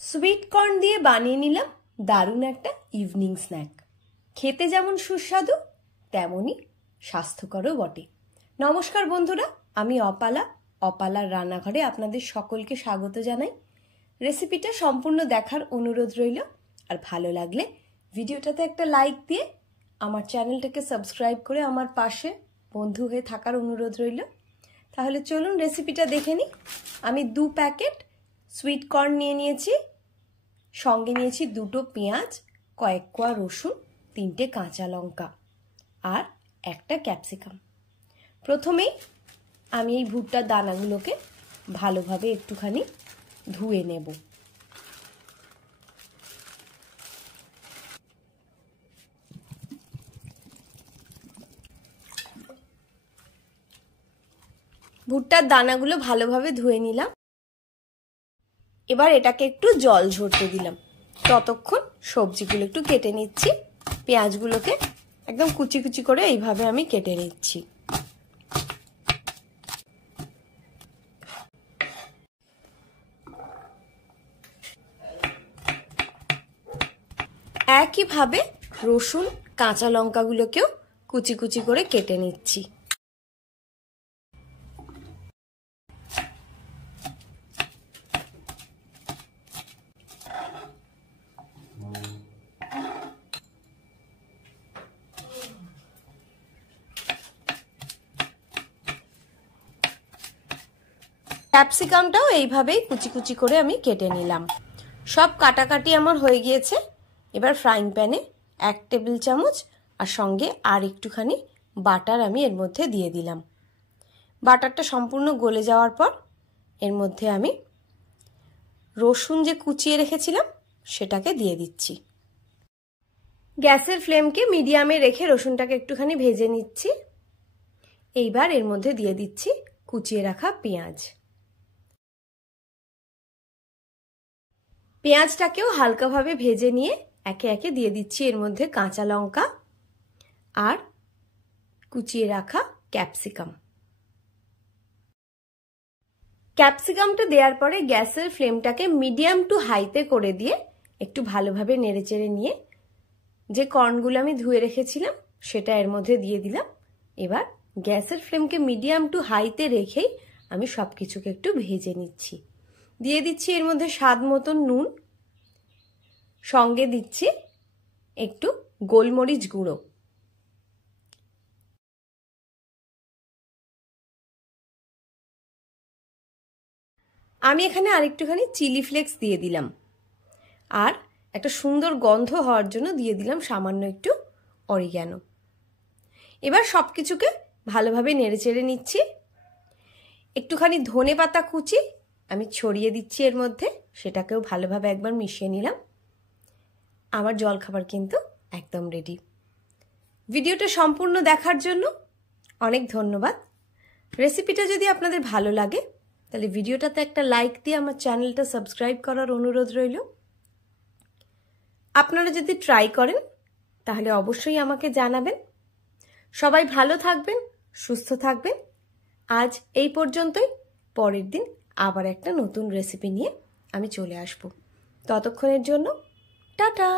Sweet corn দিয়ে বানিয়ে নিলাম দারুণ একটা ইভিনিং স্ন্যাক। খেতে যেমন সুস্বাদু তেমনই স্বাস্থ্যকরও বটে। নমস্কার বন্ধুরা, আমি অপালার রান্নাঘরে আপনাদের সকলকে স্বাগত জানাই। রেসিপিটা সম্পূর্ণ দেখার অনুরোধ রইল, আর ভালো লাগলে ভিডিওটাতে একটা লাইক দিয়ে আমার চ্যানেলটাকে সাবস্ক্রাইব করে আমার পাশে বন্ধু হয়ে থাকার অনুরোধ রইল। তাহলে চলুন রেসিপিটা দেখে নিই। আমি 2 প্যাকেট সুইট কর্ন নিয়ে নিয়েছি, সঙ্গে নিয়েছি 2টো পেঁয়াজ, কয়েক কোয়া রসুন, 3টে কাঁচা লঙ্কা আর একটা ক্যাপসিকাম। প্রথমেই আমি এই ভুট্টার দানাগুলোকে ভালোভাবে একটুখানি ধুয়ে নেব। ভুট্টার দানাগুলো ভালোভাবে ধুয়ে নিলাম। এবার এটাকে একটু জল ঝরতে দিলাম। ততক্ষণ সবজিগুলো একটু কেটে নিচ্ছি। পেঁয়াজগুলোকে একদম কুচি কুচি করে এইভাবে আমি কেটে নিচ্ছি। একইভাবে রসুন কাঁচা লঙ্কাগুলোকেও কুচি কুচি করে কেটে নিচ্ছি। ক্যাপসিকামটাও এইভাবেই কুচি কুচি করে আমি কেটে নিলাম। সব কাটাকাটি আমার হয়ে গিয়েছে। এবার ফ্রাইং প্যানে 1 টেবিল চামচ আর সঙ্গে আর একটুখানি বাটার আমি এর মধ্যে দিয়ে দিলাম। বাটারটা সম্পূর্ণ গলে যাওয়ার পর এর মধ্যে আমি রসুন যে কুচিয়ে রেখেছিলাম সেটাকে দিয়ে দিচ্ছি। গ্যাসের ফ্লেমকে মিডিয়ামে রেখে রসুনটাকে একটুখানি ভেজে নিচ্ছি। এইবার এর মধ্যে দিয়ে দিচ্ছি কুচিয়ে রাখা পেঁয়াজ। পেঁয়াজটাকেও হালকাভাবে ভেজে নিয়ে একে একে দিয়ে দিচ্ছি এর মধ্যে কাঁচা লঙ্কা আর কুচিয়ে রাখা ক্যাপসিকাম। ক্যাপসিকামটা দেওয়ার পরে গ্যাসের ফ্লেমটাকে মিডিয়াম টু হাইতে করে দিয়ে একটু ভালোভাবে নেড়েচেড়ে নিয়ে যে কর্নগুলো আমি ধুয়ে রেখেছিলাম সেটা এর মধ্যে দিয়ে দিলাম। এবার গ্যাসের ফ্লেমকে মিডিয়াম টু হাইতে রেখেই আমি সবকিছুকে একটু ভেজে নিচ্ছি। দিয়ে দিচ্ছি এর মধ্যে স্বাদ মতন নুন, সঙ্গে দিচ্ছি একটু গোলমরিচ গুঁড়ো। আমি এখানে আরেকটুখানি চিলি ফ্লেক্স দিয়ে দিলাম, আর একটা সুন্দর গন্ধ হওয়ার জন্য দিয়ে দিলাম সামান্য একটু অরিগ্যানো। এবার সবকিছুকে ভালোভাবে নেড়েচেড়ে নিচ্ছি। একটুখানি ধনে পাতা কুচি আমি ছড়িয়ে দিচ্ছি এর মধ্যে, সেটাকেও ভালোভাবে একবার মিশিয়ে নিলাম। আমার জলখাবার কিন্তু একদম রেডি। ভিডিওটা সম্পূর্ণ দেখার জন্য অনেক ধন্যবাদ। রেসিপিটা যদি আপনাদের ভালো লাগে তাহলে ভিডিওটাতে একটা লাইক দিয়ে আমার চ্যানেলটা সাবস্ক্রাইব করার অনুরোধ রইল। আপনারা যদি ট্রাই করেন তাহলে অবশ্যই আমাকে জানাবেন। সবাই ভালো থাকবেন, সুস্থ থাকবেন। আজ এই পর্যন্তই। পরের দিন আবার একটা নতুন রেসিপি নিয়ে আমি চলে আসব। ততক্ষণের জন্য টাটা।